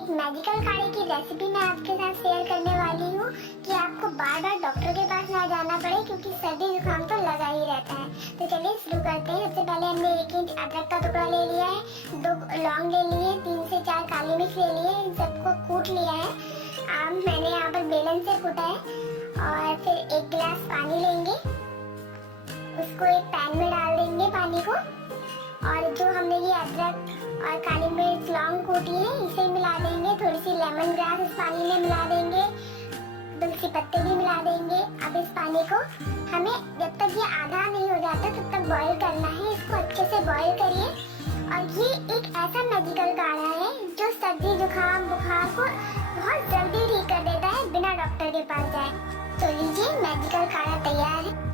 Medical काढ़े की recipe मैं आपके साथ शेयर करने वाली हूँ कि आपको बार बार डॉक्टर के पास ना जाना पड़े, क्योंकि सर्दी जुकाम तो लगा ही रहता है। तो चलिए शुरू करते हैं। सबसे पहले हमने 1 इंच अदरक का टुकड़ा ले लिया है, 2 लौंग ले लिए, 3 से 4 काली मिर्च ले लिए, इन सबको कूट लिया है। मैंने यहाँ पर बेलन से कूटा है। और फिर 1 गिलास पानी लेंगे, उसको एक पैन में डाल देंगे पानी को, और जो हमने ये अदरक और काली मिर्च लौंग कूटी है इसे मिला देंगे। थोड़ी सी लेमन ग्रास इस पानी में मिला देंगे, तुलसी पत्ते भी मिला देंगे। अब इस पानी को हमें जब तक ये आधा नहीं हो जाता तब तक बॉईल करना है। इसको अच्छे से बॉईल करिए। और ये एक ऐसा मेडिकल काढ़ा है जो सर्दी जुकाम बुखार को बहुत जल्दी ठीक कर देता है बिना डॉक्टर के पास जाए। तो लीजिए, मेडिकल काढ़ा तैयार है।